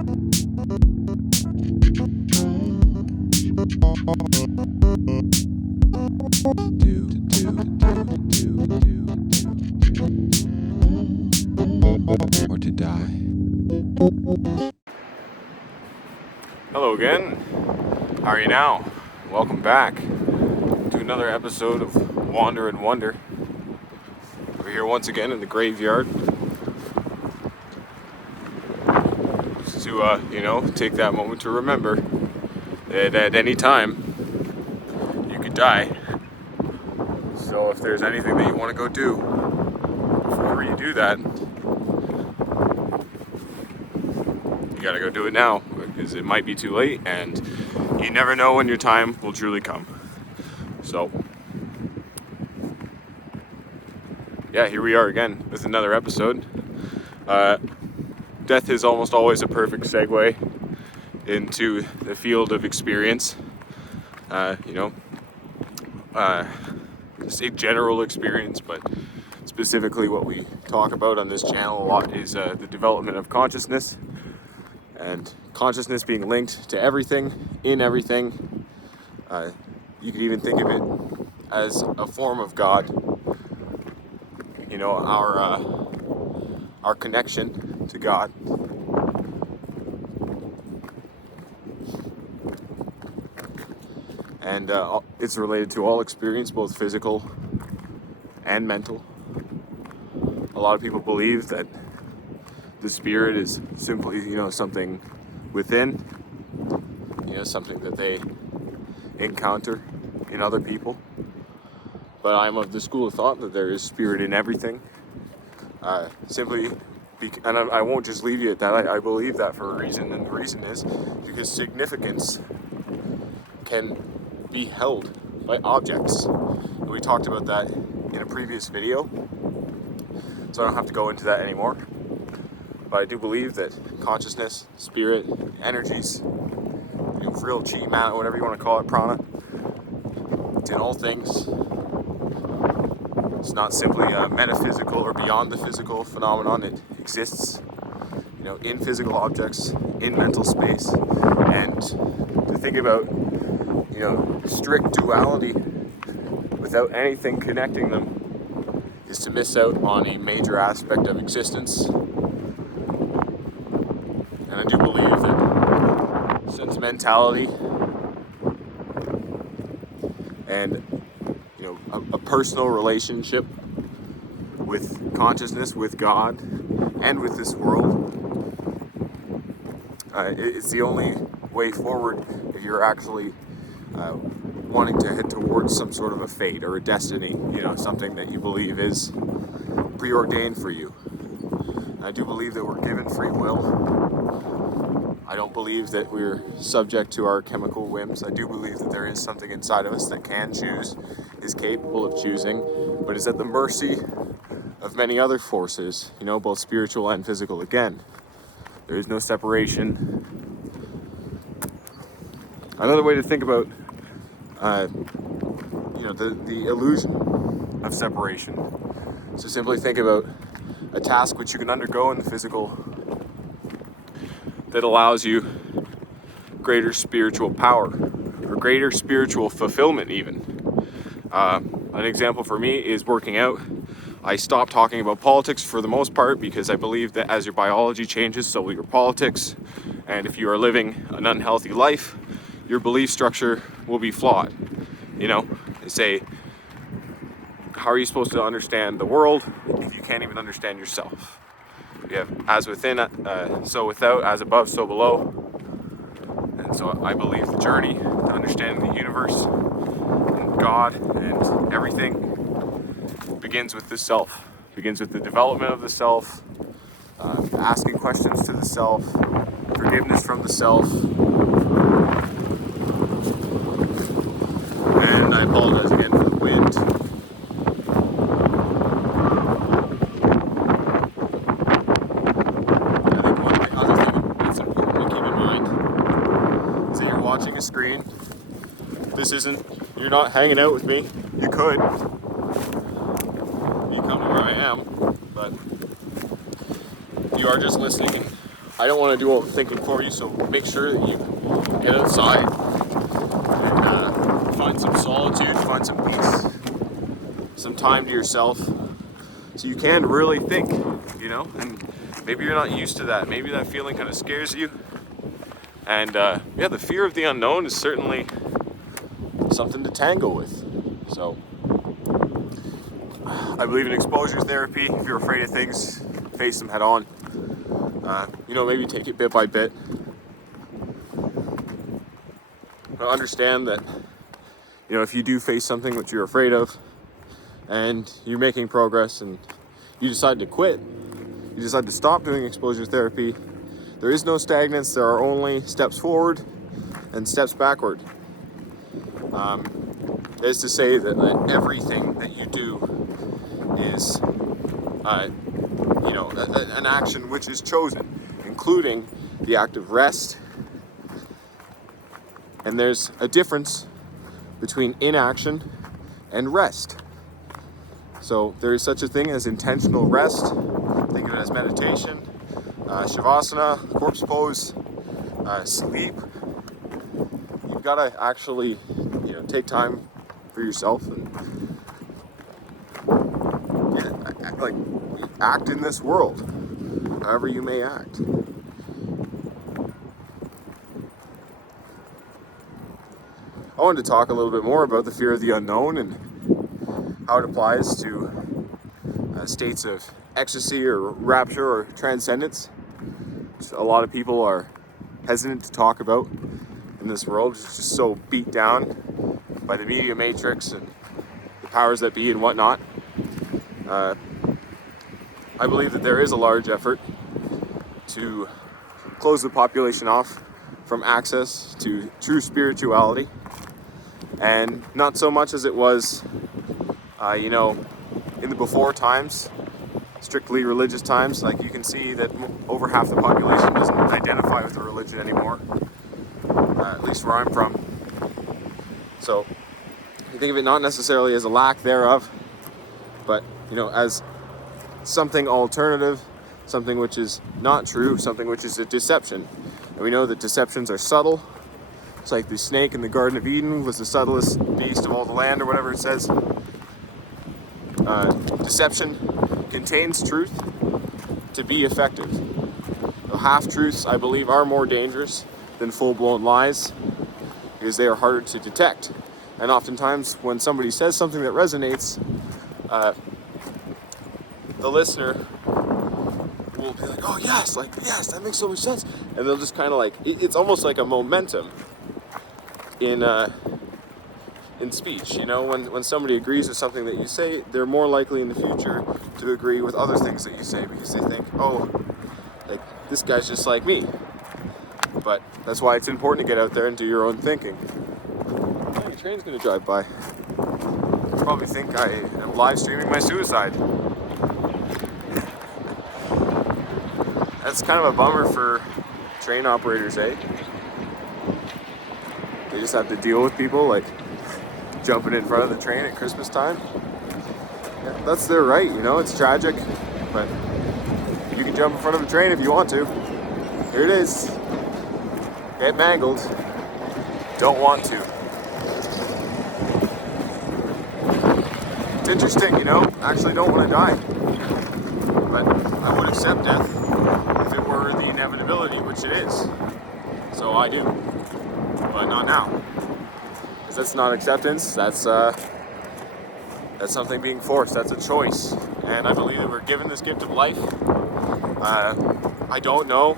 Or to die. Hello again. How are you now? Welcome back to another episode of Wander and Wonder. We're here once again in the graveyard. Just to, take that moment to remember that at any time you could die. So if there's anything that you want to go do, before you do that, you gotta go do it now, because it might be too late, and you never know when your time will truly come. So, yeah, here we are again with another episode. Death is almost always a perfect segue into the field of experience. Say general experience, but specifically what we talk about on this channel a lot is the development of consciousness. And consciousness being linked to everything, in everything. You could even think of it as a form of God. You know, our connection to God. And it's related to all experience, both physical and mental. A lot of people believe that the spirit is simply, something within, something that they encounter in other people. But I'm of the school of thought that there is spirit in everything. And I won't just leave you at that. I believe that for a reason, and the reason is because significance can be held by objects. And we talked about that in a previous video, so I don't have to go into that anymore. But I do believe that consciousness, spirit, energies, real chi, mana, whatever you want to call it, prana, it's in all things. It's not simply a metaphysical or beyond the physical phenomenon. It exists, in physical objects, in mental space. And to think about, strict duality without anything connecting them is to miss out on a major aspect of existence. And I do believe that sentimentality and a personal relationship with consciousness, with God, and with this world, it's the only way forward if you're actually wanting to head towards some sort of a fate or a destiny, something that you believe is preordained for you. I do believe that we're given free will. I don't believe that we're subject to our chemical whims. I do believe that there is something inside of us that can choose, is capable of choosing, but is at the mercy of many other forces, both spiritual and physical. Again, there is no separation. Another way to think about, the illusion of separation. So simply think about a task which you can undergo in the physical that allows you greater spiritual power or greater spiritual fulfillment even. An example for me is working out. I stopped talking about politics for the most part because I believe that as your biology changes, so will your politics. And if you are living an unhealthy life, your belief structure will be flawed. Say, how are you supposed to understand the world if you can't even understand yourself? You have as within, so without, as above, so below. And so I believe the journey to understanding the universe and God and everything begins with the self. Begins with the development of the self, asking questions to the self, forgiveness from the self. And I apologize again for the wind. I think one other thing that's important to keep in mind is that you're watching a screen. You're not hanging out with me. You could. You come to where I am, but you are just listening. I don't want to do all the thinking for you, so make sure that you get outside and find some solitude, find some peace, some time to yourself, so you can really think, and maybe you're not used to that. Maybe that feeling kind of scares you. And the fear of the unknown is certainly something to tango with. So I believe in exposure therapy. If you're afraid of things, face them head on. Maybe take it bit by bit. But understand that, if you do face something which you're afraid of, and you're making progress, and you decide to quit, you decide to stop doing exposure therapy, there is no stagnance. There are only steps forward and steps backward. That is to say that everything that you do is, an action which is chosen, including the act of rest. And there's a difference between inaction and rest. So there is such a thing as intentional rest. Think of it as meditation, shavasana, corpse pose, sleep. You've got to actually, take time for yourself and act in this world, however you may act. I wanted to talk a little bit more about the fear of the unknown and how it applies to states of ecstasy or rapture or transcendence, which a lot of people are hesitant to talk about in this world. It's just so beat down by the media matrix and the powers that be and whatnot. I believe that there is a large effort to close the population off from access to true spirituality, and not so much as it was, in the before times, strictly religious times. Like, you can see that over half the population doesn't identify with the religion anymore, at least where I'm from. So you think of it not necessarily as a lack thereof, but as something alternative, something which is not true, something which is a deception. And we know that deceptions are subtle. It's like the snake in the Garden of Eden was the subtlest beast of all the land, or whatever it says. Deception contains truth to be effective. Half-truths, I believe, are more dangerous than full-blown lies, because they are harder to detect. And oftentimes, when somebody says something that resonates, the listener will be like, oh yes, that makes so much sense. And they'll just kind of it's almost like a momentum in speech. When somebody agrees with something that you say, they're more likely in the future to agree with other things that you say, because they think, this guy's just like me. But that's why it's important to get out there and do your own thinking. Oh, the train's gonna drive by. You probably think I am live streaming my suicide. That's kind of a bummer for train operators, eh? They just have to deal with people jumping in front of the train at Christmas time. Yeah, that's their right, it's tragic, but you can jump in front of a train if you want to. Here it is. Get mangled. Don't want to. It's interesting, actually don't want to die. But I would accept death if it were the inevitability, which it is. So I do. But not now. Because that's not acceptance, that's something being forced, that's a choice. And I believe that we're given this gift of life. I don't know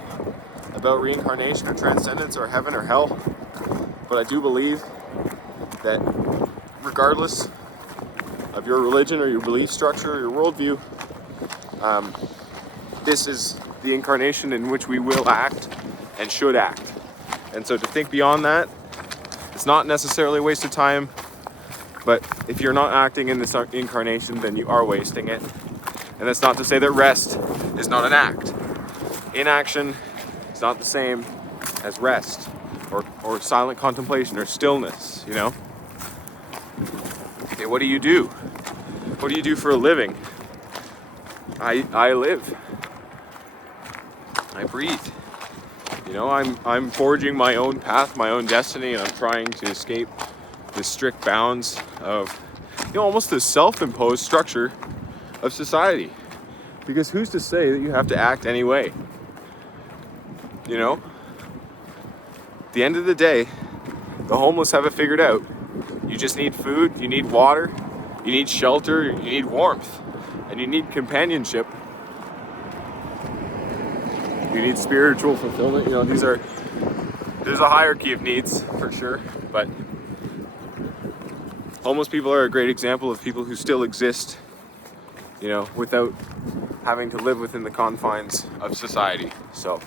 about reincarnation or transcendence or heaven or hell, but I do believe that regardless of your religion or your belief structure or your worldview, this is the incarnation in which we will act and should act. And so to think beyond that, it's not necessarily a waste of time, but if you're not acting in this incarnation, then you are wasting it. And that's not to say that rest is not an act. Inaction is not the same as rest or silent contemplation or stillness, Okay, what do you do? What do you do for a living? I live. I breathe. You know, I'm forging my own path, my own destiny, and I'm trying to escape the strict bounds of, you know, almost the self-imposed structure of society. Because who's to say that you have to act any way? You know? At the end of the day, the homeless have it figured out. You just need food, you need water, you need shelter, you need warmth, and you need companionship. You need spiritual fulfillment. You know, there's a hierarchy of needs for sure, but homeless people are a great example of people who still exist, you know, without having to live within the confines of society. So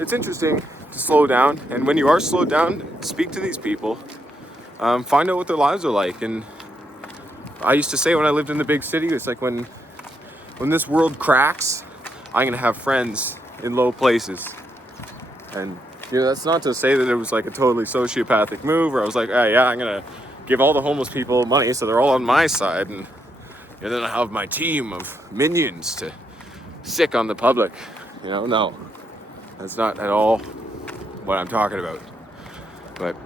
it's interesting to slow down, and when you are slowed down, speak to these people, find out what their lives are like. And I used to say when I lived in the big city, it's like when this world cracks, I'm gonna have friends in low places. And you know, that's not to say that it was like a totally sociopathic move, or I was like, oh yeah, I'm gonna give all the homeless people money so they're all on my side, and then I have my team of minions to sick on the public. You know, no, that's not at all what I'm talking about. But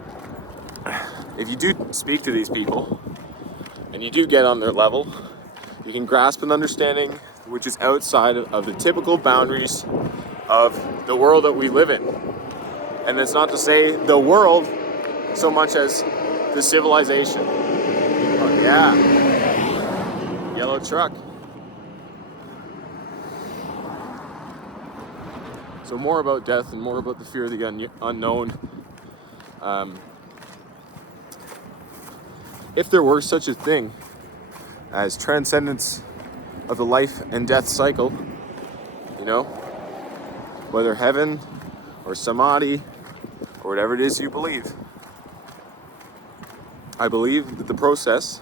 if you do speak to these people and you do get on their level, you can grasp an understanding which is outside of the typical boundaries of the world that we live in. And it's not to say the world so much as the civilization. Oh yeah, yellow truck. So more about death and more about the fear of the unknown. If there were such a thing as transcendence of the life and death cycle, you know, whether heaven or samadhi or whatever it is you believe, I believe that the process,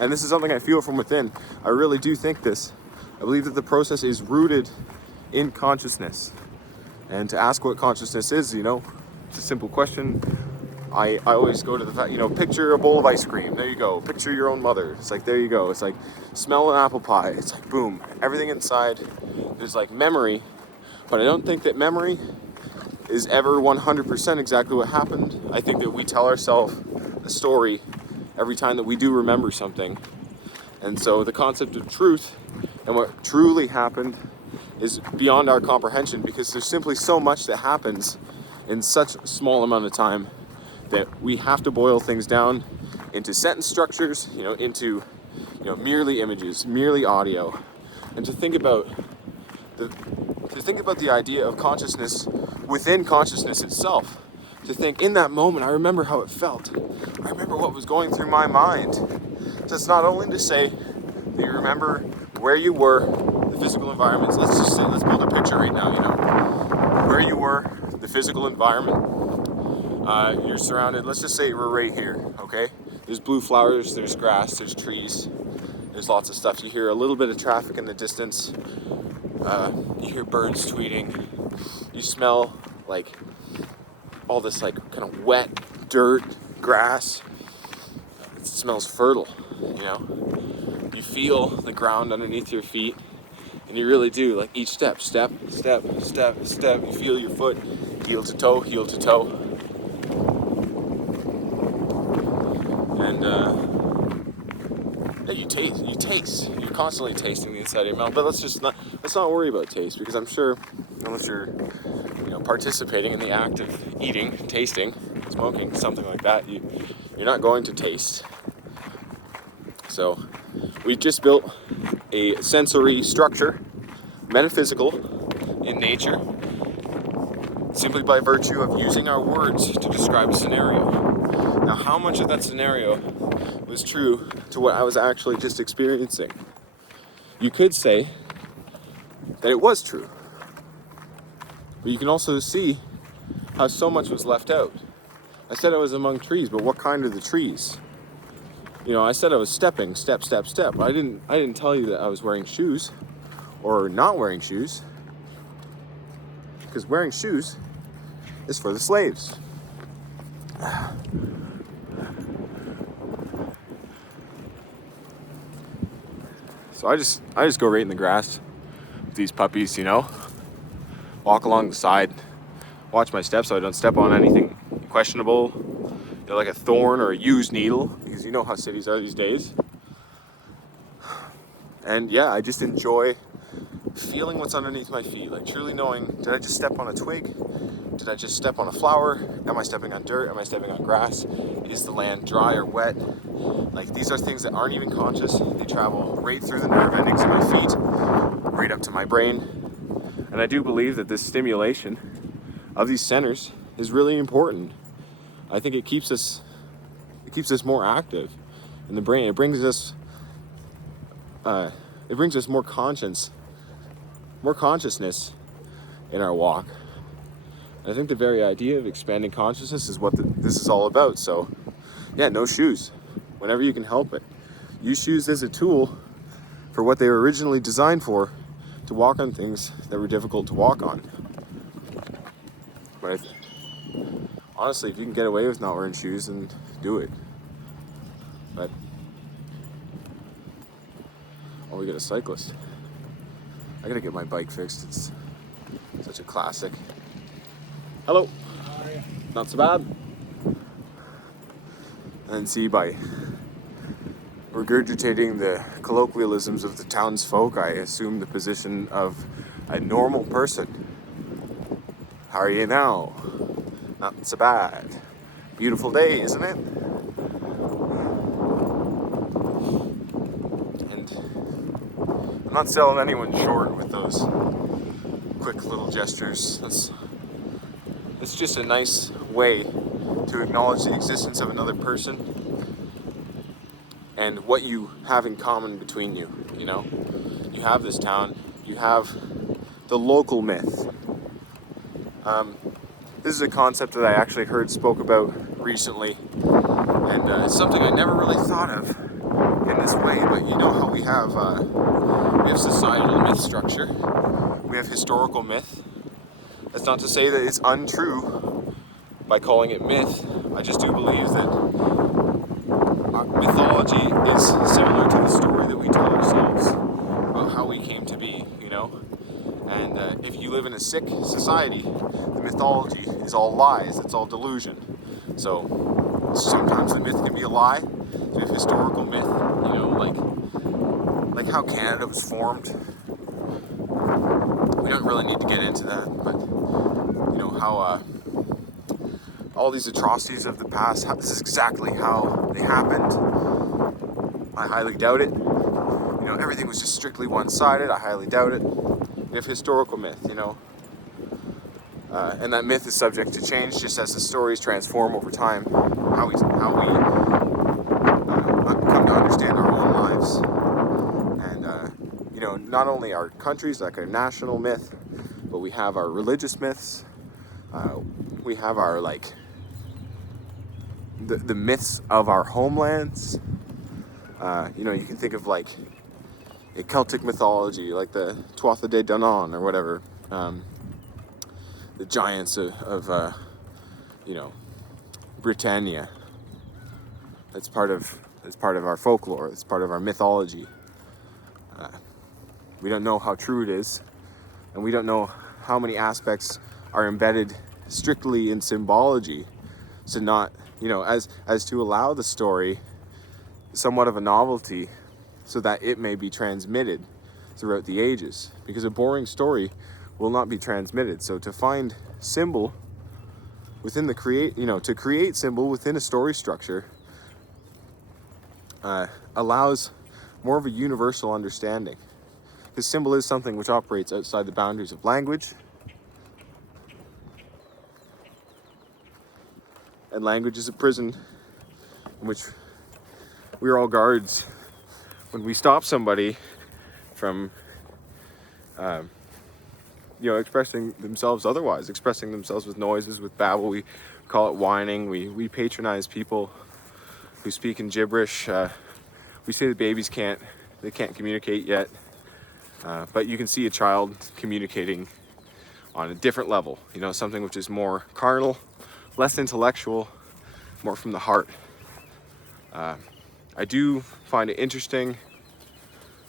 and this is something I feel from within, I really do think this, I believe that the process is rooted in consciousness. And to ask what consciousness is, you know, it's a simple question. I always go to the fact, you know, picture a bowl of ice cream. There you go. Picture your own mother. It's like, there you go. It's like, smell an apple pie. It's like, boom. Everything inside is like memory. But I don't think that memory is ever 100% exactly what happened. I think that we tell ourselves a story every time that we do remember something. And so the concept of truth and what truly happened is beyond our comprehension, because there's simply so much that happens in such a small amount of time that we have to boil things down into sentence structures, you know, into, you know, merely images, merely audio, and to think about the idea of consciousness within consciousness itself. To think in that moment, I remember how it felt. I remember what was going through my mind. So it's not only to say that you remember where you were, the physical environments. Let's just say, let's build a picture right now, you know, where you were, the physical environment. You're surrounded, let's just say we're right here, okay? There's blue flowers, there's grass, there's trees, there's lots of stuff. You hear a little bit of traffic in the distance. You hear birds tweeting. You smell like all this like kind of wet dirt, grass. It smells fertile, you know? You feel the ground underneath your feet, and you really do, like each step, step, step, step, step. You feel your foot heel to toe, heel to toe. And yeah, you taste. You're constantly tasting the inside of your mouth. But let's not worry about taste, because I'm sure, unless you're, you know, participating in the act of eating, tasting, smoking, something like that, you're not going to taste. So we just built a sensory structure, metaphysical in nature, simply by virtue of using our words to describe a scenario. Now, how much of that scenario was true to what I was actually just experiencing? You could say that it was true, but you can also see how so much was left out. I said I was among trees, but what kind are the trees? You know, I said I was stepping, step, step, step. I didn't tell you that I was wearing shoes or not wearing shoes, because wearing shoes is for the slaves. So I just go right in the grass with these puppies, you know, walk along the side, watch my steps so I don't step on anything questionable, like a thorn or a used needle, because you know how cities are these days. And yeah, I just enjoy feeling what's underneath my feet, like truly knowing, did I just step on a twig? Did I just step on a flower? Am I stepping on dirt? Am I stepping on grass? Is the land dry or wet? Like, these are things that aren't even conscious. They travel right through the nerve endings of my feet, right up to my brain. And I do believe that this stimulation of these centers is really important. I think it keeps us more active in the brain. It brings us more consciousness in our walk. I think the very idea of expanding consciousness is what this is all about. So yeah, no shoes whenever you can help it. Use shoes as a tool for what they were originally designed for, to walk on things that were difficult to walk on. But honestly, if you can get away with not wearing shoes, then do it. But we got a cyclist. I gotta get my bike fixed. It's such a classic. Hello. How are you? Not so bad. And see, by regurgitating the colloquialisms of the townsfolk, I assume the position of a normal person. How are you now? Not so bad. Beautiful day, isn't it? And I'm not selling anyone short with those quick little gestures. It's just a nice way to acknowledge the existence of another person and what you have in common between you. You know, you have this town, you have the local myth. This is a concept that I actually heard spoke about recently, and it's something I never really thought of in this way. But you know how we have societal myth structure, we have historical myth. That's not to say that it's untrue by calling it myth. I just do believe that mythology is similar to the story that we tell ourselves about how we came to be, you know? And if you live in a sick society, the mythology is all lies, it's all delusion. So sometimes the myth can be a lie. We have historical myth, you know, like how Canada was formed. We don't really need to get into that, but you know, how all these atrocities of the past, this is exactly how they happened. I highly doubt it. You know, everything was just strictly one-sided. I highly doubt it. We have historical myth, you know, and that myth is subject to change, just as the stories transform over time. How we come to understand our own lives, and you know, not only our countries, like our national myth, but we have our religious myths. We have our the myths of our homelands. You know, you can think of like a Celtic mythology, like the Tuatha De Danann or whatever, the giants of you know, Britannia. That's part of our folklore. It's part of our mythology. We don't know how true it is, and we don't know how many aspects are embedded strictly in symbology, so not, you know, as to allow the story somewhat of a novelty, so that it may be transmitted throughout the ages, because a boring story will not be transmitted. So to find symbol within to create symbol within a story structure allows more of a universal understanding, because symbol is something which operates outside the boundaries of language, and language is a prison in which we are all guards. When we stop somebody from you know, expressing themselves otherwise, expressing themselves with noises, with babble, we call it whining. We patronize people who speak in gibberish. We say that babies can't communicate yet, but you can see a child communicating on a different level, you know, something which is more carnal, less intellectual, more from the heart. I do find it interesting,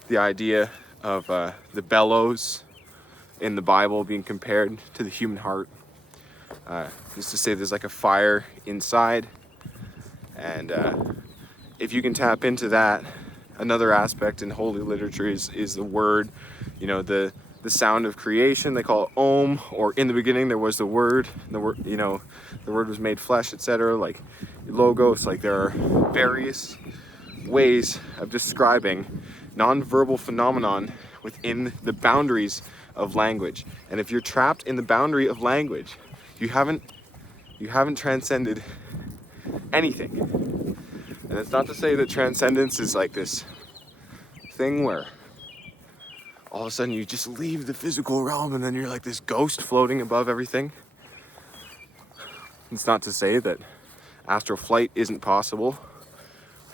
the idea of the bellows in the Bible being compared to the human heart. Just to say there's like a fire inside, and if you can tap into that, another aspect in holy literature is the word, the sound of creation. They call it Om, or in the beginning there was the word, the word, the word was made flesh, etc. Like logos. Like there are various ways of describing non-verbal phenomenon within the boundaries of language. And if you're trapped in the boundary of language, you haven't transcended anything. And it's not to say that transcendence is like this thing where all of a sudden you just leave the physical realm and then you're like this ghost floating above everything. It's not to say that astral flight isn't possible.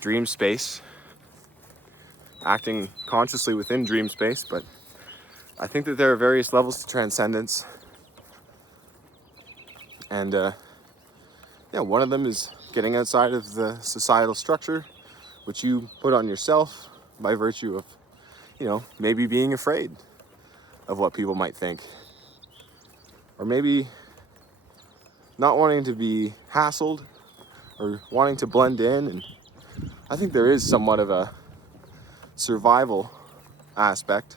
Dream space, acting consciously within dream space, but I think that there are various levels to transcendence. And one of them is getting outside of the societal structure, which you put on yourself by virtue of, maybe being afraid of what people might think. Or maybe not wanting to be hassled or wanting to blend in. And I think there is somewhat of a survival aspect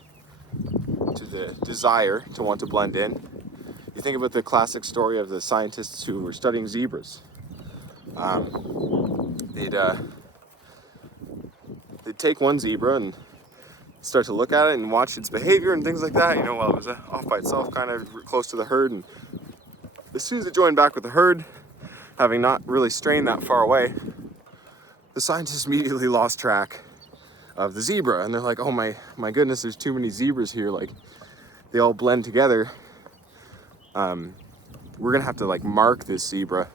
to the desire to want to blend in. You think about the classic story of the scientists who were studying zebras. They'd take one zebra and start to look at it and watch its behavior and things like that, while it was off by itself, kind of close to the herd. And as soon as it joined back with the herd, having not really strayed that far away, the scientists immediately lost track of the zebra. And they're like, oh my goodness, there's too many zebras here. Like, they all blend together. We're gonna have to mark this zebra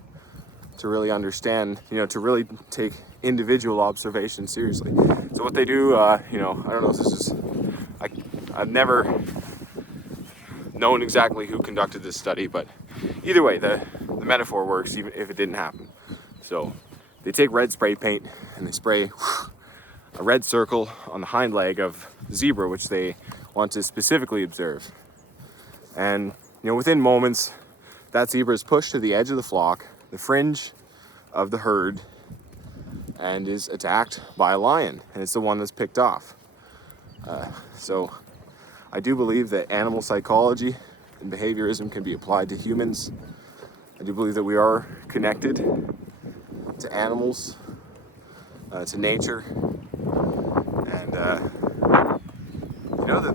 to really understand, to really take individual observation seriously. So what they do, I don't know if this is, I've never known exactly who conducted this study, but either way, the metaphor works even if it didn't happen. So they take red spray paint and they spray a red circle on the hind leg of the zebra, which they want to specifically observe. And, within moments, that zebra is pushed to the edge of the flock, the fringe of the herd, and is attacked by a lion, and it's the one that's picked off. So I do believe that animal psychology and behaviorism can be applied to humans. I do believe that we are connected to animals, to nature, and that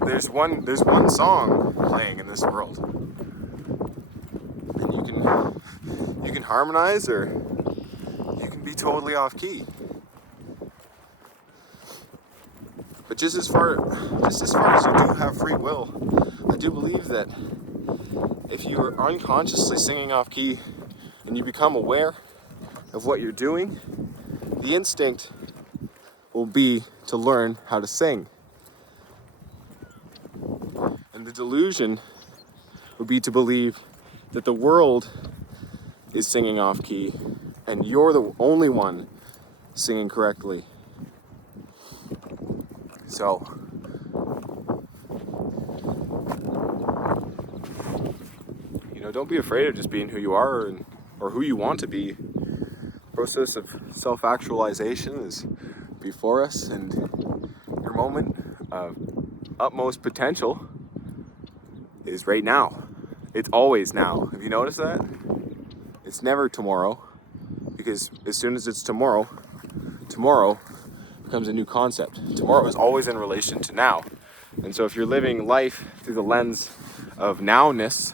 there's one song playing in this world, and you can harmonize, or you can be totally off key. But just as far as you do have free will, I do believe that if you are unconsciously singing off key and you become aware of what you're doing, the instinct will be to learn how to sing. And the delusion would be to believe that the world is singing off key and you're the only one singing correctly. So, don't be afraid of just being who you are or who you want to be. The process of self-actualization is before us, and your moment of utmost potential is right now. It's always now. Have you noticed that? It's never tomorrow, because as soon as it's tomorrow becomes a new concept. Tomorrow is always in relation to now. And so if you're living life through the lens of nowness,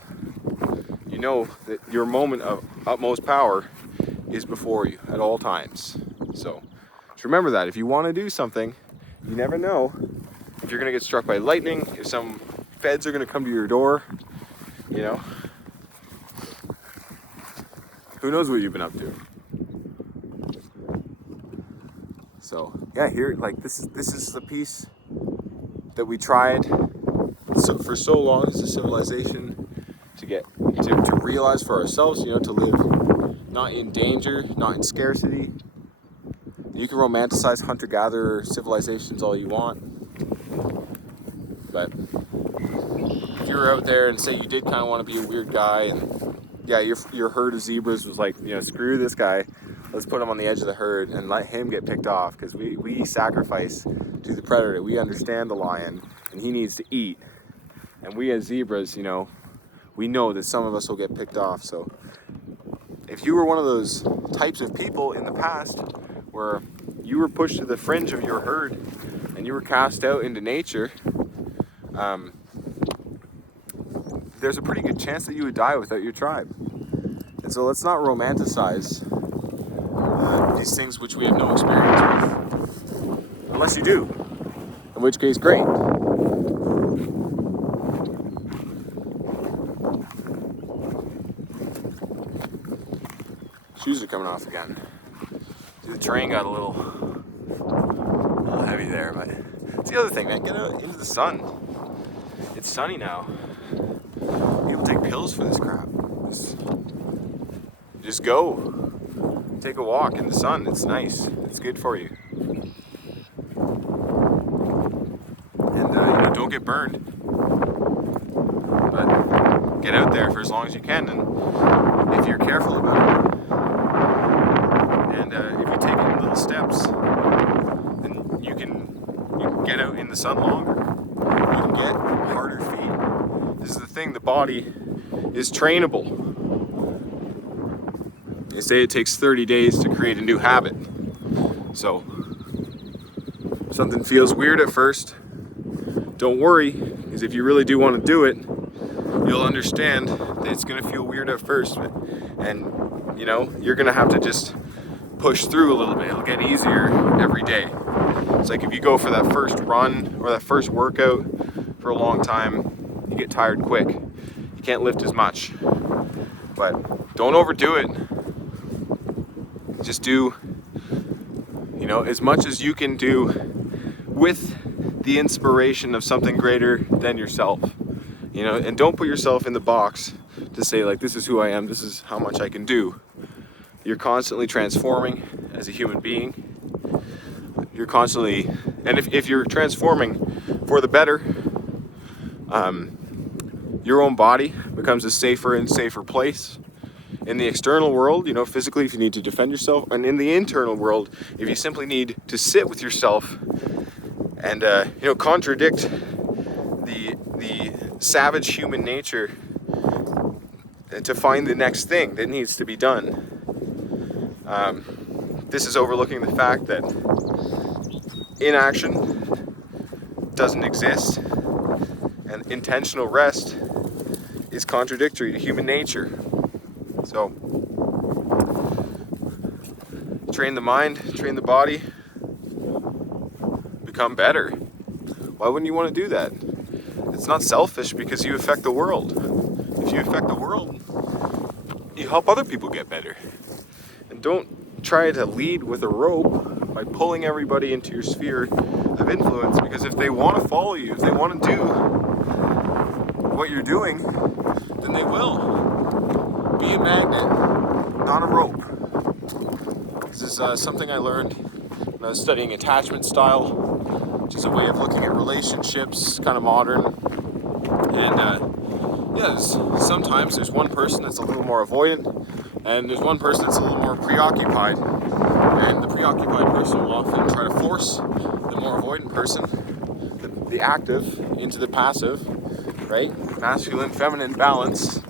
you know that your moment of utmost power is before you at all times. So just remember that. If you want to do something, you never know if you're going to get struck by lightning, if some feds are going to come to your door, Who knows what you've been up to? So yeah, here, this is the piece that we tried for so long as a civilization to get to realize for ourselves, to live not in danger, not in scarcity. You can romanticize hunter-gatherer civilizations all you want, but if you were out there and say you did kind of want to be a weird guy and yeah, your herd of zebras was like, screw this guy, let's put him on the edge of the herd and let him get picked off, because we sacrifice to the predator. We understand the lion and he needs to eat, and we as zebras, we know that some of us will get picked off. So if you were one of those types of people in the past where you were pushed to the fringe of your herd and you were cast out into nature, there's a pretty good chance that you would die without your tribe. And so let's not romanticize these things which we have no experience with. Unless you do, in which case, great. Shoes are coming off again. See, the terrain got a little heavy there, but it's the other thing, man. Get out into the sun. It's sunny now. People take pills for this crap. Just go. Take a walk in the sun. It's nice. It's good for you. And don't get burned. But get out there for as long as you can. And if you're careful about it, and if you take it in little steps, then you can get out in the sun longer. You can get harder feet. This is the thing. The body is trainable. They say it takes 30 days to create a new habit. So, if something feels weird at first, don't worry, because if you really do want to do it, you'll understand that it's going to feel weird at first. And, you're going to have to just push through a little bit. It'll get easier every day. It's like if you go for that first run or that first workout for a long time, you get tired quick. You can't lift as much. But don't overdo it. Just do, as much as you can do with the inspiration of something greater than yourself. And don't put yourself in the box to say, like, this is who I am, this is how much I can do. You're constantly transforming as a human being. You're constantly, and if you're transforming for the better, your own body becomes a safer and safer place. In the external world, physically, if you need to defend yourself, and in the internal world, if you simply need to sit with yourself and contradict the savage human nature to find the next thing that needs to be done. This is overlooking the fact that inaction doesn't exist, and intentional rest is contradictory to human nature. So, train the mind, train the body, become better. Why wouldn't you want to do that? It's not selfish because you affect the world. If you affect the world, you help other people get better. And don't try to lead with a rope by pulling everybody into your sphere of influence, because if they want to follow you, if they want to do what you're doing, then they will. Be a magnet, not a rope. This is something I learned when I was studying attachment style, which is a way of looking at relationships, kind of modern. And sometimes there's one person that's a little more avoidant, and there's one person that's a little more preoccupied. And the preoccupied person will often try to force the more avoidant person, the active, into the passive, right? Masculine, feminine balance.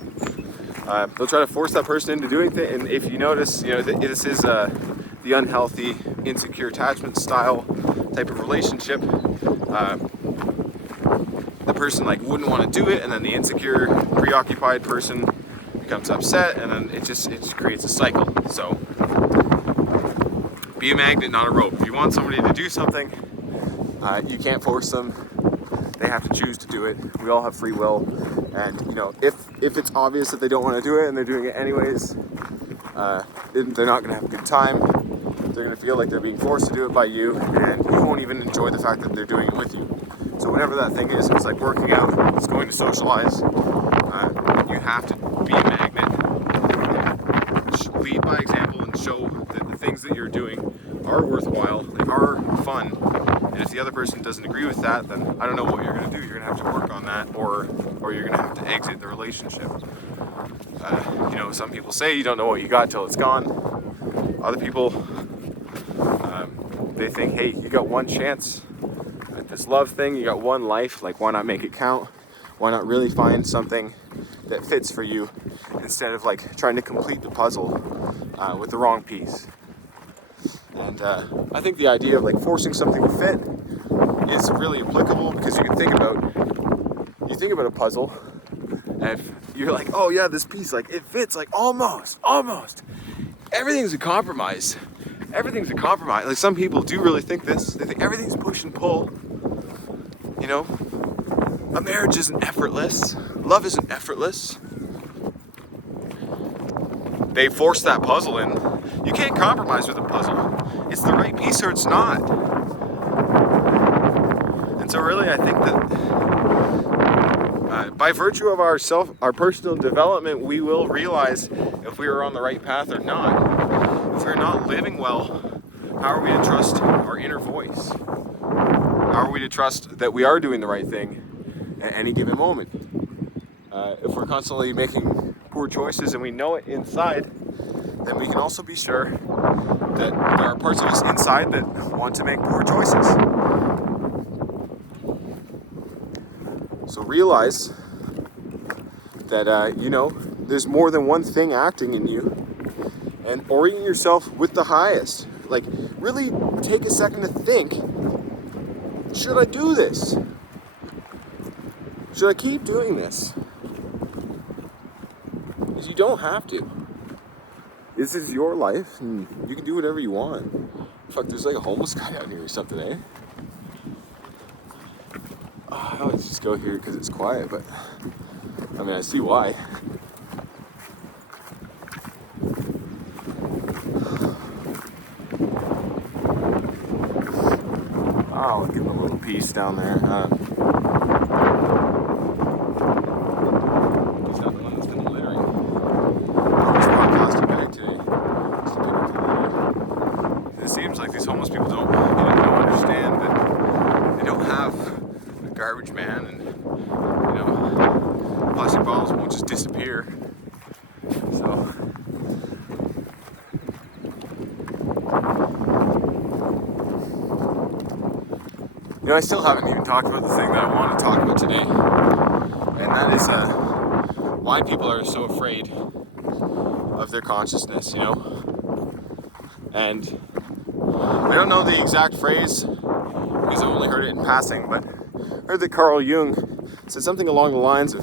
They'll try to force that person into doing things, and if you notice, this is the unhealthy, insecure attachment style type of relationship. The person wouldn't want to do it, and then the insecure, preoccupied person becomes upset, and then it just creates a cycle. So, be a magnet, not a rope. If you want somebody to do something, you can't force them. They have to choose to do it. We all have free will, and if it's obvious that they don't want to do it and they're doing it anyways, they're not going to have a good time. They're going to feel like they're being forced to do it by you, and you won't even enjoy the fact that they're doing it with you. So whatever that thing is, it's like working out, it's going to socialize. You have to be a magnet, lead by example, and show that the things that you're doing are worthwhile, they are fun. And if the other person doesn't agree with that, then I don't know what you're going to do. You're going to have to work on that, or you're going to have to exit the relationship. some people say you don't know what you got till it's gone. Other people, they think, hey, you got one chance at this love thing, you got one life, like why not make it count? Why not really find something that fits for you instead of like trying to complete the puzzle with the wrong piece? And I think the idea of like forcing something to fit is really applicable, because you think about a puzzle, and if you're like, oh yeah, this piece, like it fits, like almost. Everything's a compromise. Like some people do really think this. They think everything's push and pull. You know, a marriage isn't effortless. Love isn't effortless. They force that puzzle in. You can't compromise with a puzzle. It's the right piece or it's not. And so really, I think that by virtue of our personal development, we will realize if we are on the right path or not. If we're not living well, how are we to trust our inner voice? How are we to trust that we are doing the right thing at any given moment? If we're constantly making poor choices and we know it inside, then we can also be sure that there are parts of us inside that want to make poor choices. So realize that, there's more than one thing acting in you, and orient yourself with the highest. Like, really take a second to think, should I do this? Should I keep doing this? Because you don't have to. This is your life, and you can do whatever you want. Fuck, there's like a homeless guy out here or something, eh? I always just go here because it's quiet, but I mean, I see why. Oh, look at the little piece down there. Is that the one that's been littering? I just brought a plastic bag today just to pick up the litter. It seems like these homeless people don't understand that they don't have a garbage man, and plastic bottles won't just disappear. So I still haven't even talked about the thing that I want to talk about today, and that is why people are so afraid of their consciousness, And I don't know the exact phrase because I've only heard it in passing, but I heard that Carl Jung said something along the lines of,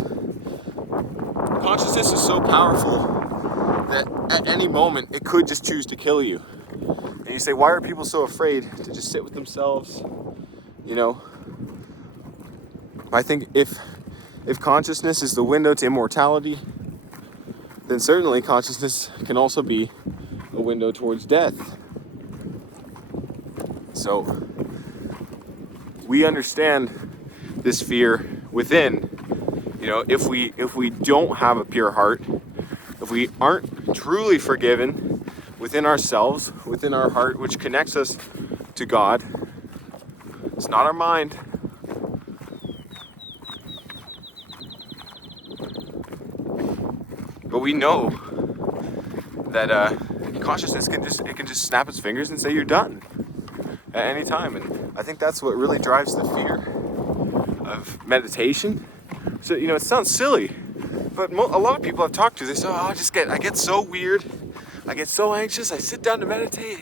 consciousness is so powerful that at any moment it could just choose to kill you. And you say, why are people so afraid to just sit with themselves? I think if consciousness is the window to immortality, then certainly consciousness can also be a window towards death. So we understand this fear within. If we don't have a pure heart, if we aren't truly forgiven within ourselves, within our heart, which connects us to God, it's not our mind. But we know that consciousness can just snap its fingers and say you're done at any time. And I think that's what really drives the fear of meditation. So it sounds silly, but a lot of people I've talked to, they say, I get so weird, I get so anxious, I sit down to meditate,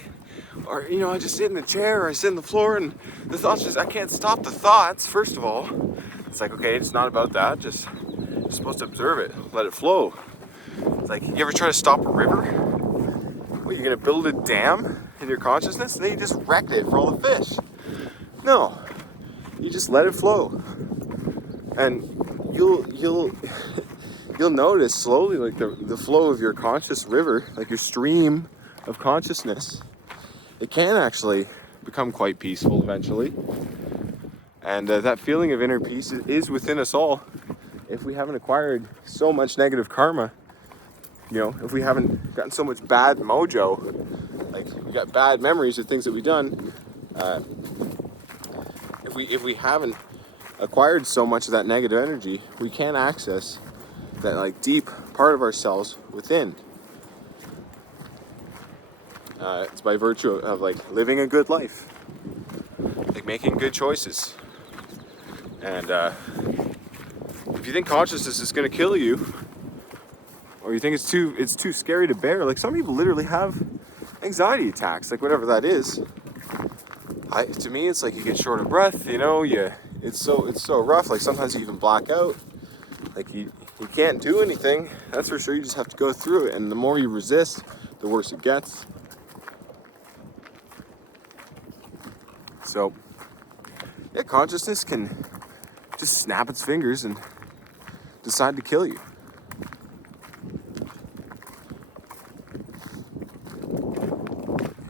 or I just sit in the chair or I sit on the floor, and the thoughts I can't stop the thoughts. First of all, it's like, okay, it's not about that, you're supposed to observe it, let it flow. It's like, you ever try to stop a river? What, you're gonna build a dam in your consciousness and then you just wrecked it for all the fish? No, you just let it flow, and you'll notice slowly, like the flow of your conscious river, like your stream of consciousness, it can actually become quite peaceful eventually. And that feeling of inner peace is within us all. If we haven't acquired so much negative karma, if we haven't gotten so much bad mojo, like we got bad memories of things that we've done, if we haven't acquired so much of that negative energy, we can't access that like deep part of ourselves within. It's by virtue of like living a good life, like making good choices. And if you think consciousness is going to kill you, or you think it's too scary to bear, like some people literally have anxiety attacks, like whatever that is. To me, it's like you get short of breath. It's so rough. Like sometimes you even black out. Like you can't do anything. That's for sure. You just have to go through it, and the more you resist, the worse it gets. So, yeah, consciousness can just snap its fingers and decide to kill you.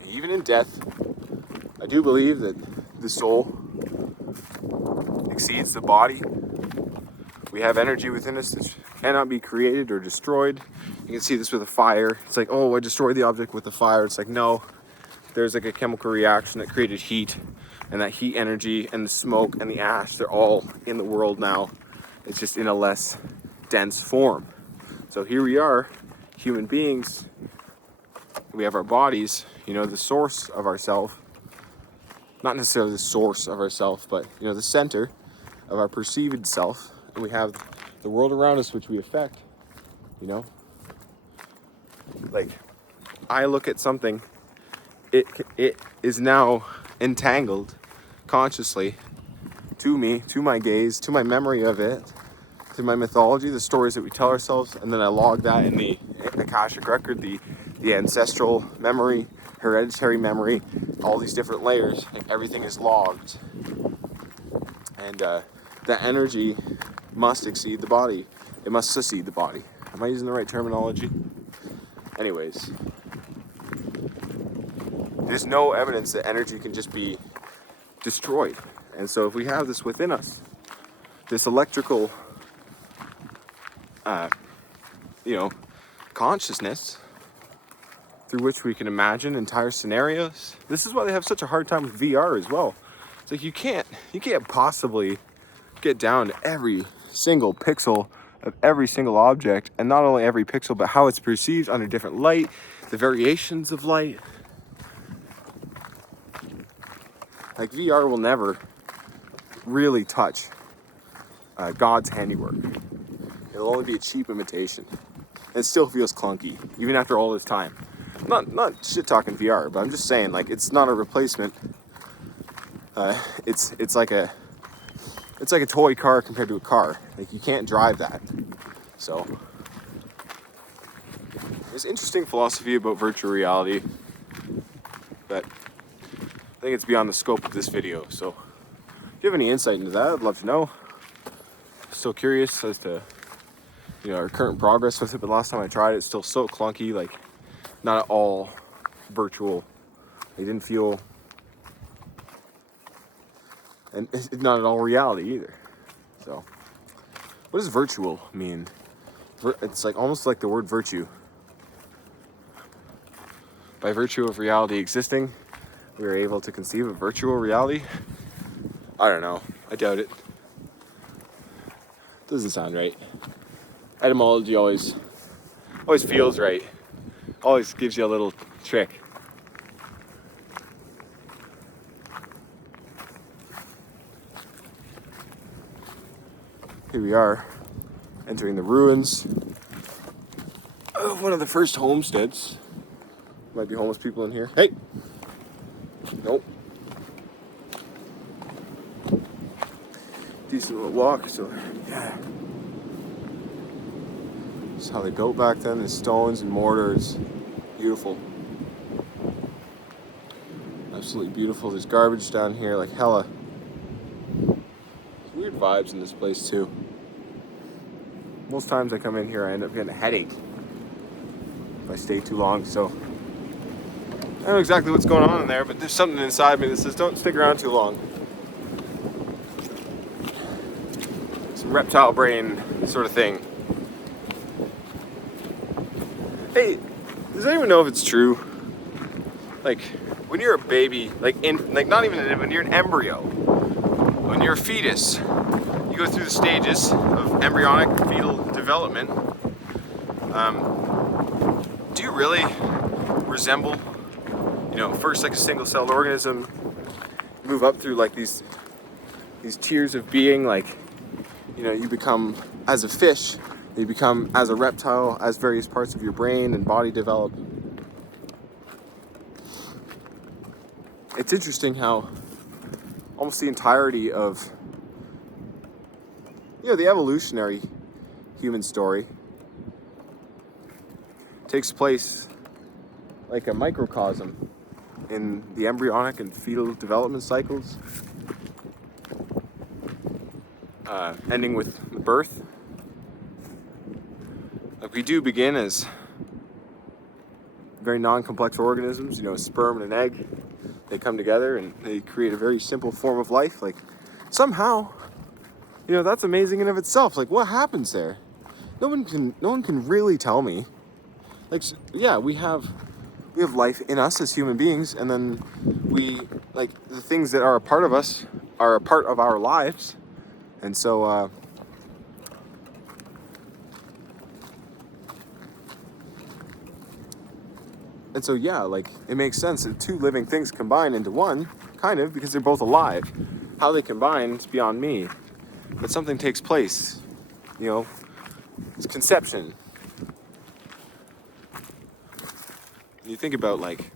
Even in death, I do believe that the soul exceeds the body. We have energy within us that cannot be created or destroyed. You can see this with a fire. It's like, oh, I destroyed the object with the fire. It's like, no, there's like a chemical reaction that created heat, and that heat energy and the smoke and the ash, they're all in the world now. It's just in a less dense form. So here we are, human beings. We have our bodies, the source of ourself. Not necessarily the source of ourself, but the center of our perceived self. And we have the world around us which we affect. Like I look at something, it is now entangled consciously to me, to my gaze, to my memory of it, to my mythology, the stories that we tell ourselves, and then I log that in the Akashic record, the ancestral memory, hereditary memory, all these different layers, and everything is logged. And that energy must exceed the body. It must succeed the body. Am I using the right terminology? Anyways, there's no evidence that energy can just be destroyed. And so if we have this within us, this electrical, consciousness through which we can imagine entire scenarios. This is why they have such a hard time with VR as well. It's like you can't possibly get down to every single pixel of every single object, and not only every pixel, but how it's perceived under different light, the variations of light. Like VR will never really touch God's handiwork. It'll only be a cheap imitation. And it still feels clunky, even after all this time. Not shit talking VR, but I'm just saying, like, it's not a replacement. It's like a toy car compared to a car. Like, you can't drive that. So there's interesting philosophy about virtual reality, but I think it's beyond the scope of this video. So if you have any insight into that, I'd love to know. Still curious as to our current progress with it, but last time I tried it, it's still so clunky, like not at all virtual. It didn't feel, and it's not at all reality either. So what does virtual mean? It's like almost like the word virtue. By virtue of reality existing, we are able to conceive of virtual reality. I don't know. I doubt it. Doesn't sound right. Etymology always feels right. Always gives you a little trick. Here we are, entering the ruins of one of the first homesteads. Might be homeless people in here. Hey! Nope. Decent little walk, so yeah. This is how they built back then, the stones and mortars. Beautiful. Absolutely beautiful. There's garbage down here, like hella. There's weird vibes in this place too. Most times I come in here, I end up getting a headache if I stay too long, so I don't know exactly what's going on in there, but there's something inside me that says don't stick around too long. Some reptile brain sort of thing. Hey, does anyone know if it's true? Like, when you're a baby, not even when you're an embryo, when you're a fetus, you go through the stages of embryonic fetal development. Do you really resemble first like a single-celled organism, move up through like these tiers of being, like, you become as a fish, you become as a reptile, as various parts of your brain and body develop. It's interesting how almost the entirety of, the evolutionary human story takes place like a microcosm in the embryonic and fetal development cycles, ending with birth. Like, we do begin as very non-complex organisms, a sperm and an egg. They come together and they create a very simple form of life. Like, somehow, that's amazing in of itself. Like, what happens there? No one can really tell me. Like, yeah, we have life in us as human beings, and then we, like, the things that are a part of us are a part of our lives. And so yeah, like, it makes sense that two living things combine into one, kind of, because they're both alive. How they combine is beyond me, but something takes place. It's conception. You think about, like,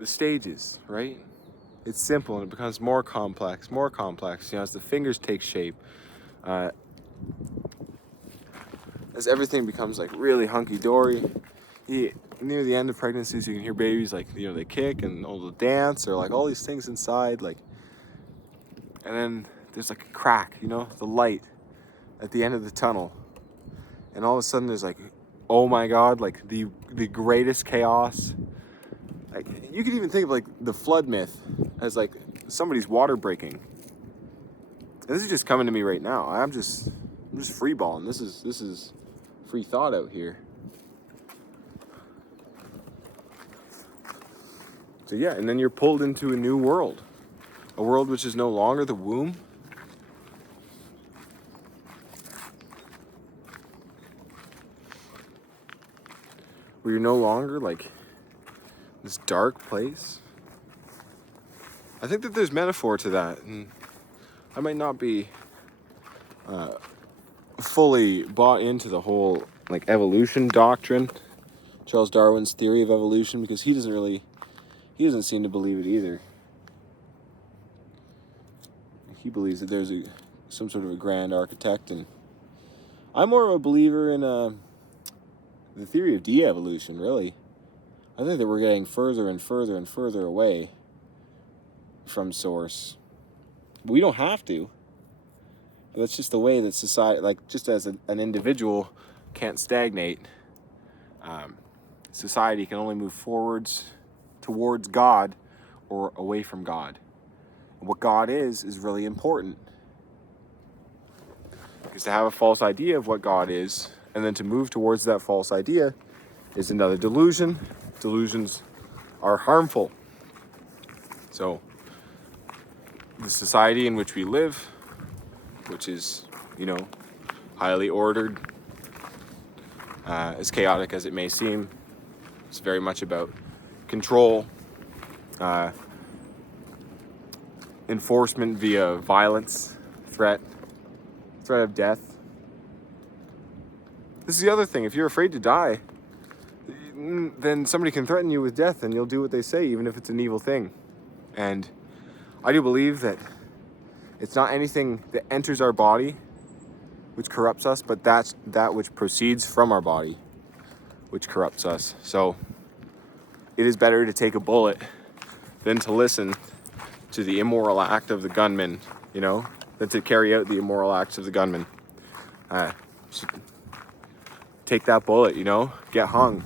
the stages, right? It's simple and it becomes more complex, as the fingers take shape, as everything becomes like really hunky-dory. Near the end of pregnancies, you can hear babies, like, they kick and they'll dance, or like all these things inside, like, and then there's like a crack, the light at the end of the tunnel, and all of a sudden there's like, oh my God, like the greatest chaos. Like, you could even think of like the flood myth as like somebody's water breaking. And this is just coming to me right now. I'm just freeballing. This is free thought out here. So yeah, and then you're pulled into a new world. A world which is no longer the womb. Where you're no longer like this dark place. I think that there's metaphor to that, and I might not be fully bought into the whole like evolution doctrine, Charles Darwin's theory of evolution, because he doesn't seem to believe it either. He believes that there's some sort of a grand architect, and I'm more of a believer in the theory of de-evolution, really. I think that we're getting further and further and further away from source. But we don't have to. But that's just the way that society, like, just as an individual can't stagnate, society can only move forwards towards God or away from God. And what God is really important. Because to have a false idea of what God is, and then to move towards that false idea, is another delusion. Delusions are harmful. So, the society in which we live, which is, highly ordered, as chaotic as it may seem, it's very much about control, enforcement via violence, threat of death. This is the other thing. If you're afraid to die, then somebody can threaten you with death, and you'll do what they say, even if it's an evil thing. And I do believe that it's not anything that enters our body which corrupts us, but that's that which proceeds from our body which corrupts us. So it is better to take a bullet than to listen to the immoral act of the gunman, than to carry out the immoral acts of the gunman. So take that bullet, get hung,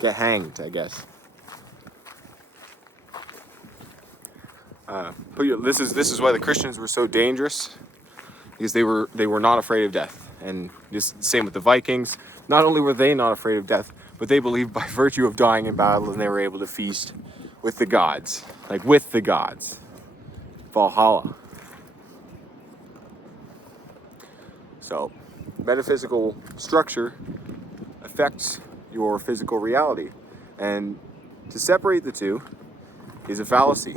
get hanged, I guess. But this is why the Christians were so dangerous, because they were not afraid of death. And just same with the Vikings. Not only were they not afraid of death, but they believed by virtue of dying in battle, and they were able to feast with the gods, like with the gods, Valhalla. So, metaphysical structure affects your physical reality. And to separate the two is a fallacy,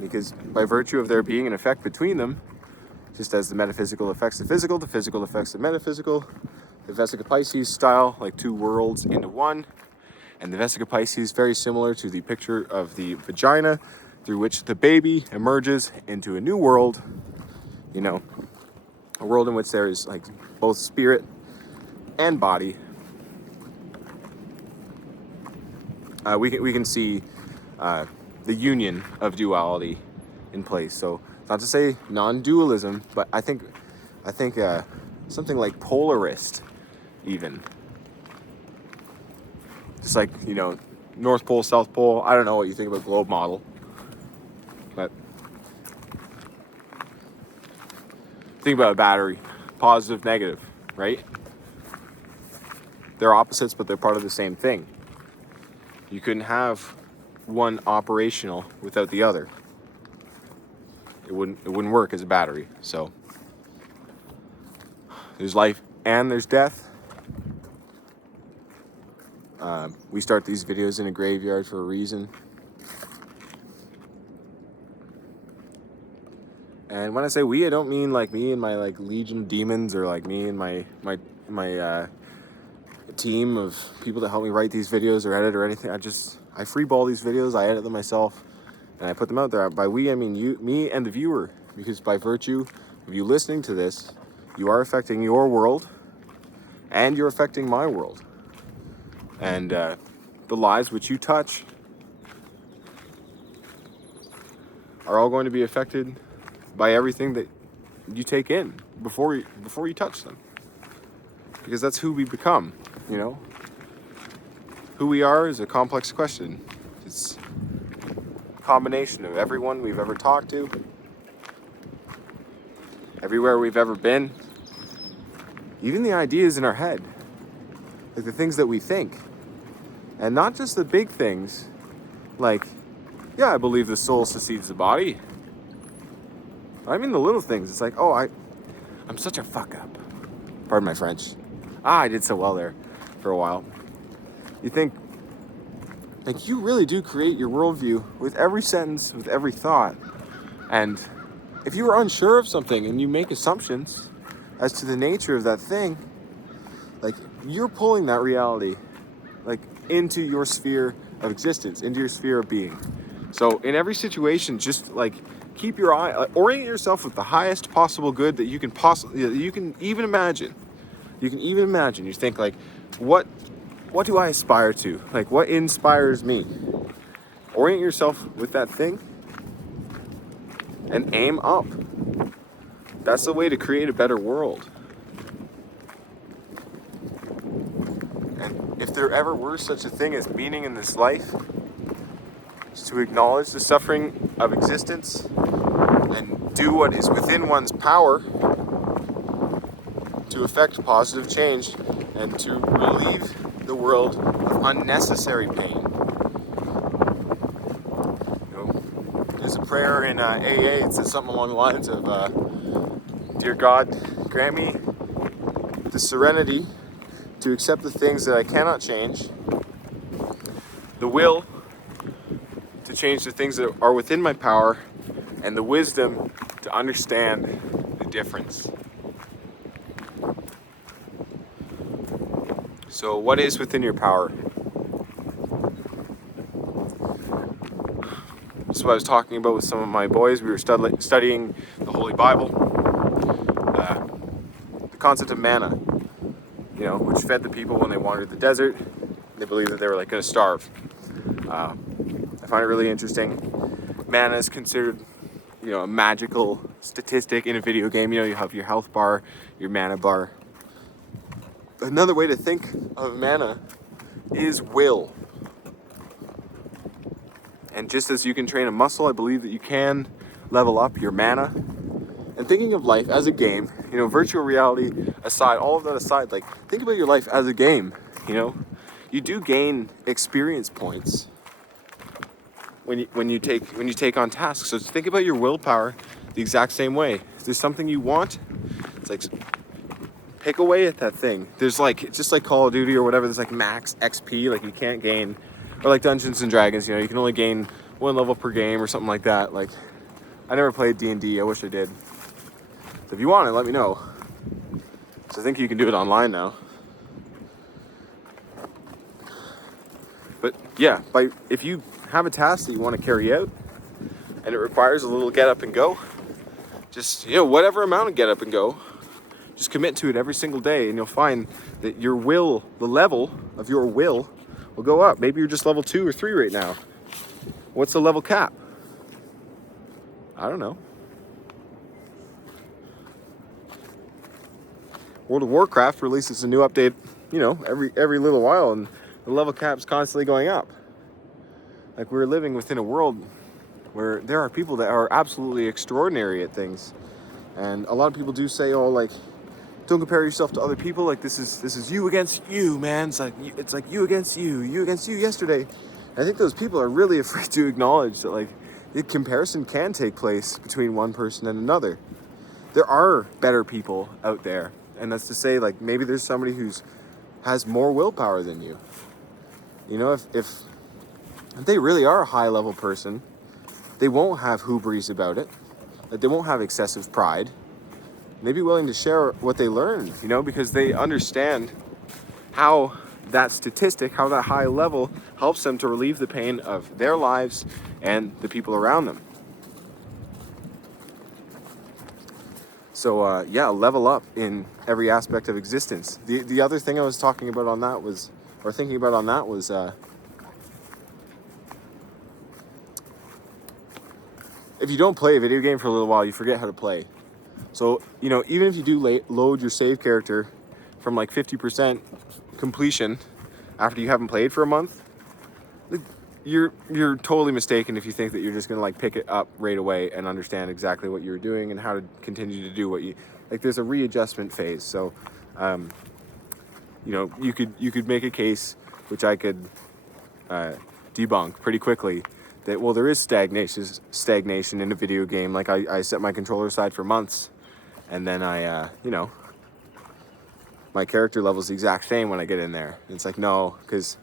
because by virtue of there being an effect between them, just as the metaphysical affects the physical affects the metaphysical, the Vesica Pisces style, like two worlds into one. And the Vesica Pisces, very similar to the picture of the vagina through which the baby emerges into a new world, you know, a world in which there is like both spirit and body. We can see the union of duality in place. So not to say non-dualism, but I think something like polarist, even. Just like, you know, North Pole, South Pole. I don't know what you think about globe model, but think about a battery, positive, negative, right? They're opposites, but they're part of the same thing. You couldn't have one operational without the other. It wouldn't work as a battery. So there's life and there's death. We start these videos in a graveyard for a reason. And when I say we, I don't mean like me and my like legion of demons, or like me and my team of people that help me write these videos or edit or anything. I freeball these videos, I edit them myself, and I put them out there. By we, I mean you, me, and the viewer, because by virtue of you listening to this, you are affecting your world, and you're affecting my world. And the lives which you touch are all going to be affected by everything that you take in before you touch them. Because that's who we become, you know? Who we are is a complex question. It's a combination of everyone we've ever talked to, everywhere we've ever been, even the ideas in our head, like the things that we think. And not just the big things, like, yeah, I believe the soul succeeds the body. I mean the little things. It's like, oh, I'm such a fuck up. Pardon my French. I did so well there for a while. You think, like, you really do create your worldview with every sentence, with every thought. And if you are unsure of something and you make assumptions as to the nature of that thing, like, you're pulling that reality, like, into your sphere of existence, into your sphere of being. So in every situation, just like keep your eye, orient yourself with the highest possible good that you can even imagine. You can even imagine. You think like, what do I aspire to? Like, what inspires me? Orient yourself with that thing and aim up. That's the way to create a better world. And if there ever were such a thing as meaning in this life, it's to acknowledge the suffering of existence and do what is within one's power to effect positive change and to relieve the world of unnecessary pain. You know, there's a prayer in AA. It says something along the lines of, "Dear God, grant me the serenity to accept the things that I cannot change, the will to change the things that are within my power, and the wisdom to understand the difference." So what is within your power? This is what I was talking about with some of my boys. We were studying the Holy Bible, the concept of manna, you know, which fed the people when they wandered the desert. They believed that they were like going to starve. I find it really interesting. Manna is considered, you know, a magical statistic in a video game. You know, you have your health bar, your mana bar. Another way to think of mana is will. And just as you can train a muscle, I believe that you can level up your mana. And thinking of life as a game, you know, virtual reality aside, all of that aside, like, think about your life as a game, you know? You do gain experience points when you take on tasks. So think about your willpower the exact same way. If there's something you want, it's like pick away at that thing. There's like, just like Call of Duty or whatever, there's like max XP, like you can't gain, or like Dungeons and Dragons, you know, you can only gain 1 level per game or something like that. Like, I never played D&D, I wish I did. So if you want it, let me know. So I think you can do it online now. But yeah, if you have a task that you want to carry out and it requires a little get up and go, just, you know, whatever amount of get up and go, just commit to it every single day, and you'll find that your will, the level of your will go up. Maybe you're just level 2 or 3 right now. What's the level cap? I don't know. World of Warcraft releases a new update, you know, every little while, and the level cap's constantly going up. Like, we're living within a world where there are people that are absolutely extraordinary at things. And a lot of people do say, oh, like, don't compare yourself to other people. Like, this is you against you, man. It's like you against you yesterday. And I think those people are really afraid to acknowledge that, like, the comparison can take place between one person and another. There are better people out there, and that's to say, like, maybe there's somebody has more willpower than you. You know, if they really are a high level person, they won't have hubris about it. Like, they won't have excessive pride. They'd be willing to share what they learned, you know, because they understand how that statistic, how that high level helps them to relieve the pain of their lives and the people around them. So yeah, level up in every aspect of existence. The other thing I was thinking about on that was, if you don't play a video game for a little while, you forget how to play. So, you know, even if you do load your save character from like 50% completion after you haven't played for a month, you're totally mistaken if you think that you're just gonna like pick it up right away and understand exactly what you're doing and how to continue to do what you like. There's a readjustment phase. So, you know, you could make a case, which I could debunk pretty quickly, that, well, there is stagnation in a video game. Like, I set my controller aside for months, and then you know, my character level's the exact same when I get in there. And it's like, no, because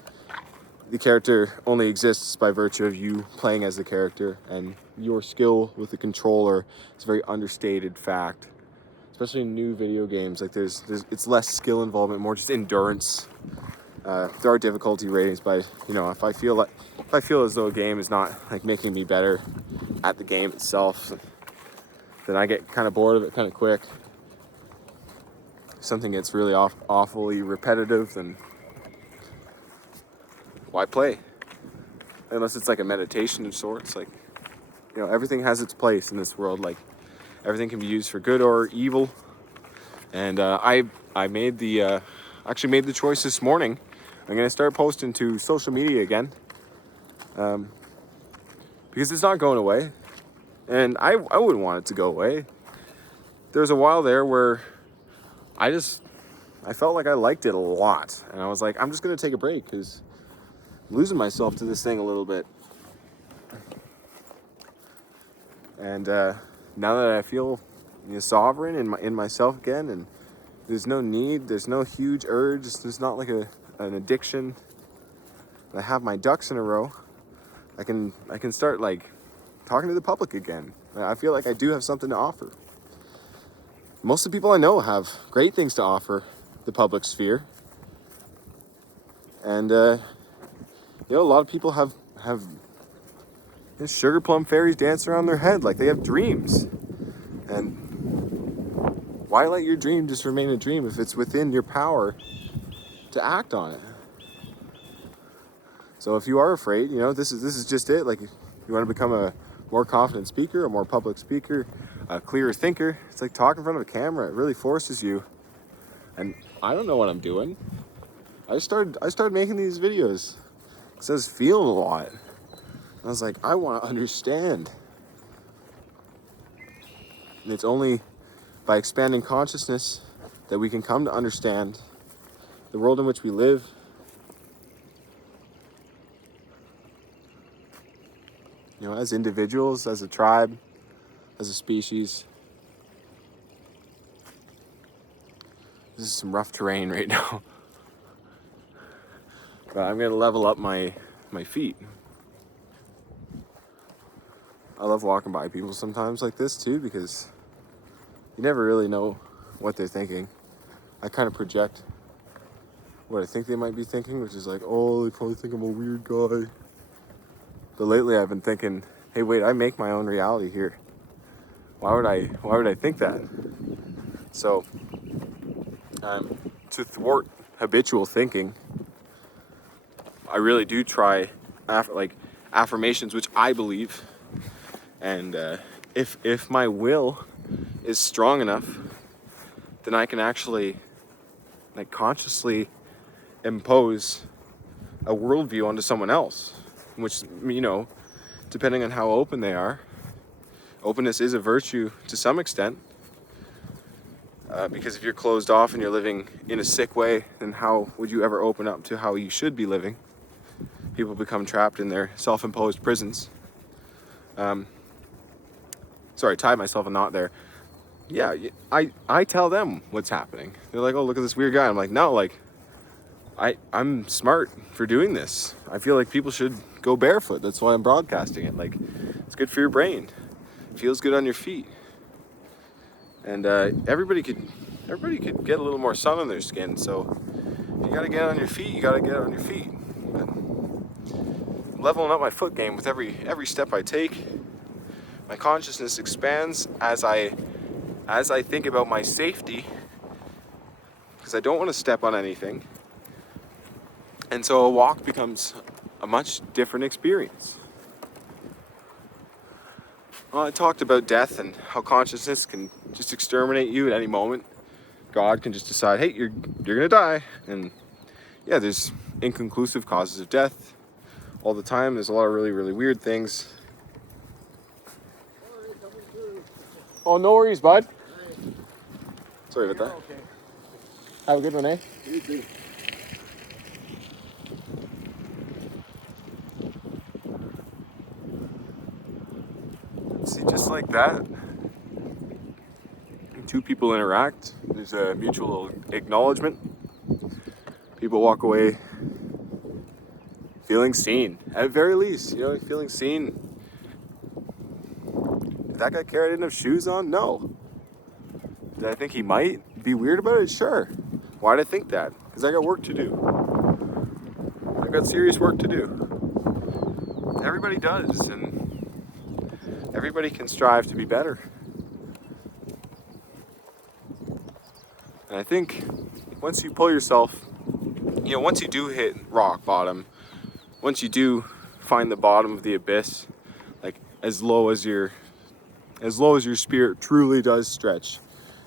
the character only exists by virtue of you playing as the character, and your skill with the controller is a very understated fact, especially in new video games. Like, there's it's less skill involvement, more just endurance. There are difficulty ratings, but, you know, if I feel as though a game is not like making me better at the game itself, then I get kind of bored of it kind of quick. If something gets really awfully repetitive, then why play? Unless it's like a meditation of sorts. Like, you know, everything has its place in this world. Like, everything can be used for good or evil. And I made the actually made the choice this morning. I'm gonna start posting to social media again, because it's not going away, and I wouldn't want it to go away. There was a while there where I felt like I liked it a lot, and I was like, I'm just gonna take a break because I'm losing myself to this thing a little bit. And now that I feel, you know, sovereign in myself again, and there's no need, there's no huge urge, there's not like an addiction. I have my ducks in a row. I can start like talking to the public again. I feel like I do have something to offer. Most of the people I know have great things to offer the public sphere, and you know, a lot of people have sugar plum fairies dance around their head like they have dreams. And why let your dream just remain a dream if it's within your power to act on it? So if you are afraid, you know, this is just it. Like, if you want to become a more confident speaker, a more public speaker, a clearer thinker, it's like talking in front of a camera. It really forces you. And I don't know what I'm doing. I started making these videos because I was feeling a lot. I was like, I want to understand. And it's only by expanding consciousness that we can come to understand the world in which we live. You know, as individuals, as a tribe, as a species. This is some rough terrain right now. But I'm gonna level up my feet. I love walking by people sometimes like this too, because you never really know what they're thinking. I kind of project what I think they might be thinking, which is like, oh, they probably think I'm a weird guy. But lately I've been thinking, hey, wait, I make my own reality here. Why would I think that? So, to thwart habitual thinking, I really do try affirmations, which I believe. And if my will is strong enough, then I can actually consciously impose a worldview onto someone else, which, depending on how open they are. Openness is a virtue to some extent, because if you're closed off and you're living in a sick way, then how would you ever open up to how you should be living? People become trapped in their self-imposed prisons. Sorry, I tied myself a knot there. Yeah, I tell them what's happening. They're like, oh, look at this weird guy. I'm like, no, I'm smart for doing this. I feel like people should go barefoot. That's why I'm broadcasting it. Like, it's good for your brain. It feels good on your feet. And everybody could get a little more sun on their skin. So you gotta get on your feet. You gotta get on your feet. But I'm leveling up my foot game with every step I take. My consciousness expands as I think about my safety, because I don't want to step on anything. And so a walk becomes a much different experience. Well, I talked about death and how consciousness can just exterminate you at any moment. God can just decide, hey, you're gonna die. And yeah, there's inconclusive causes of death all the time. There's a lot of really, really weird things. Oh, no worries, bud. Sorry about that. Okay. Have a good one, eh? You do. See, just like that, two people interact. There's a mutual acknowledgement. People walk away feeling seen, at very least. Feeling seen. Did that guy care I didn't have shoes on? No. Did I think he might be weird about it? Sure. Why did I think that? Because I got work to do. I've got serious work to do. Everybody does, and everybody can strive to be better. And I think once you pull yourself, once you do hit rock bottom, once you do find the bottom of the abyss, like as low as your spirit truly does stretch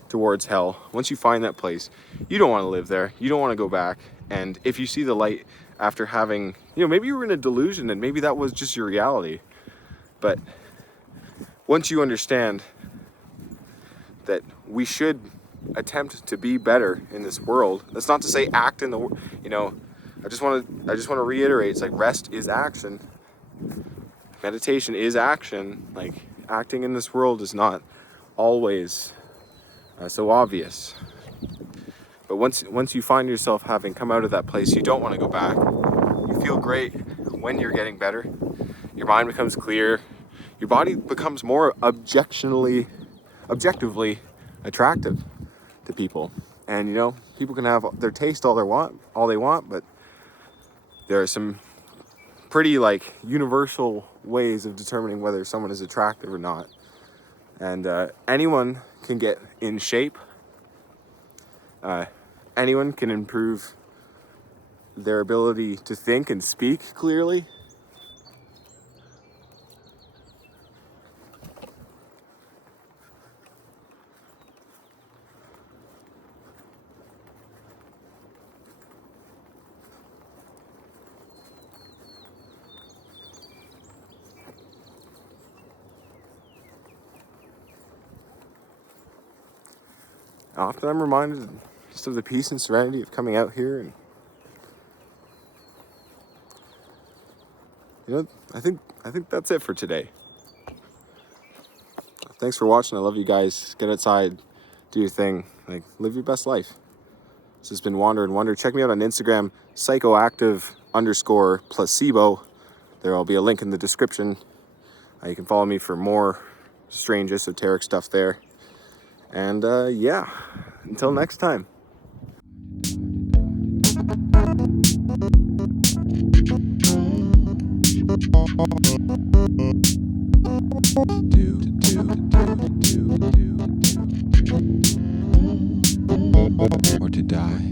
towards hell, once you find that place, you don't want to live there. You don't want to go back. And if you see the light after having, maybe you were in a delusion and maybe that was just your reality. But once you understand that we should attempt to be better in this world, that's not to say act in the, I just want to reiterate, it's like rest is action. Meditation is action. Like, acting in this world is not always so obvious. But once you find yourself having come out of that place, you don't want to go back. You feel great when you're getting better. Your mind becomes clear. Your body becomes more objectively attractive to people. And people can have their taste all they want, but there are some pretty universal ways of determining whether someone is attractive or not. And anyone can get in shape. Anyone can improve their ability to think and speak clearly. Often I'm reminded just of the peace and serenity of coming out here, and I think that's it for today. Thanks for watching. I love you guys. Get outside, do your thing, live your best life. This has been Wander and Wonder. Check me out on Instagram, psychoactive_placebo. There will be a link in the description. You can follow me for more strange esoteric stuff there. And yeah, until next time. Or to die.